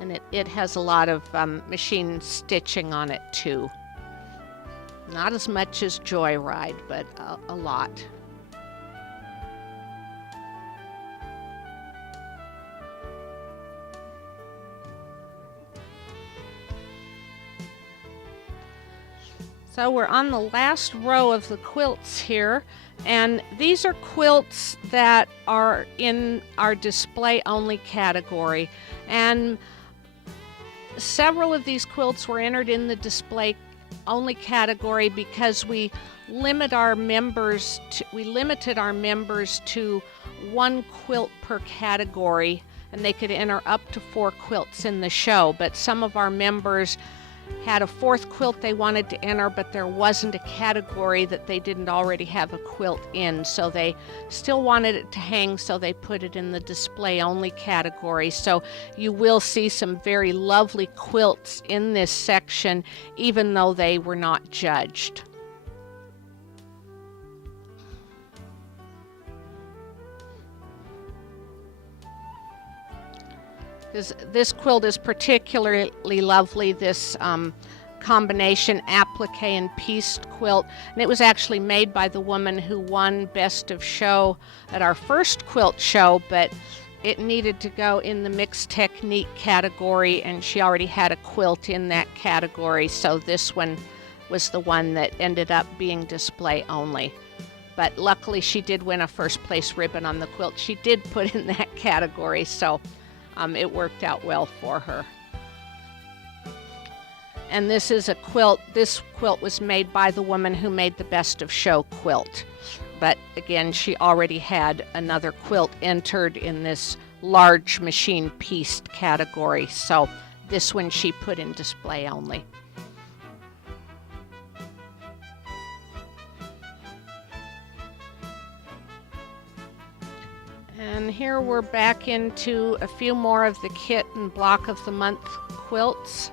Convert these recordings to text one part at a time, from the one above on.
And it has a lot of machine stitching on it too. Not as much as Joyride, but a lot. So we're on the last row of the quilts here, and these are quilts that are in our display only category, and several of these quilts were entered in the display only category because we limited our members to one quilt per category, and they could enter up to 4 quilts in the show. But some of our members had a 4th quilt they wanted to enter, but there wasn't a category that they didn't already have a quilt in, so they still wanted it to hang, so they put it in the display only category. So you will see some very lovely quilts in this section, even though they were not judged. This quilt is particularly lovely, this combination applique and pieced quilt, and it was actually made by the woman who won Best of Show at our first quilt show, but it needed to go in the mixed technique category, and she already had a quilt in that category, so this one was the one that ended up being display only. But luckily she did win a first place ribbon on the quilt she did put in that category, so it worked out well for her. And this is a quilt. This quilt was made by the woman who made the Best of Show quilt. But again, she already had another quilt entered in this large machine pieced category. So this one she put in display only. And here we're back into a few more of the Kit and Block of the Month quilts.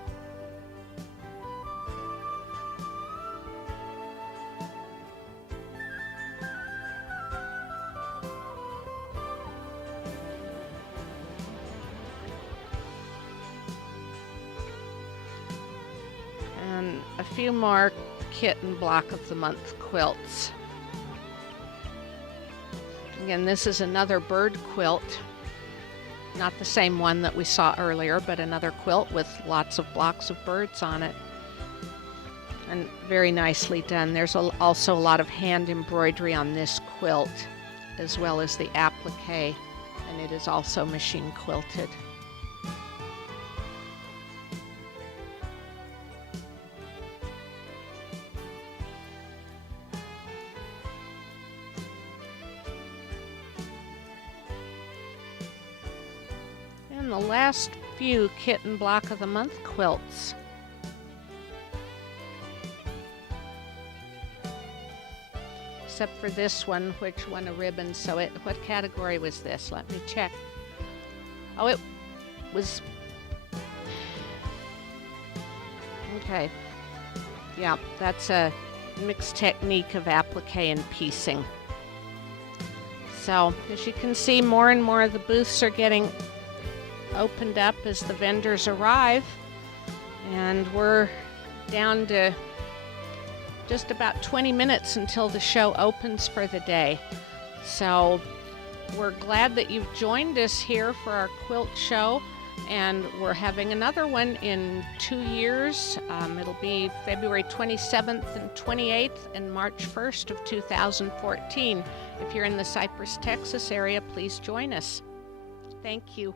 And a few more Kit and Block of the Month quilts. Again, this is another bird quilt, not the same one that we saw earlier, but another quilt with lots of blocks of birds on it, and very nicely done. There's also a lot of hand embroidery on this quilt, as well as the applique, and it is also machine quilted. And the last few Kit and Block of the Month quilts. Except for this one, which won a ribbon. So what category was this? Let me check. Oh, it was... Okay. Yeah, that's a mixed technique of applique and piecing. So, as you can see, more and more of the booths are getting opened up as the vendors arrive, and we're down to just about 20 minutes until the show opens for the day. So we're glad that you've joined us here for our quilt show, and we're having another one in 2 years. It'll be February 27th and 28th and March 1st of 2014. If you're in the Cypress, Texas area, please join us. Thank you.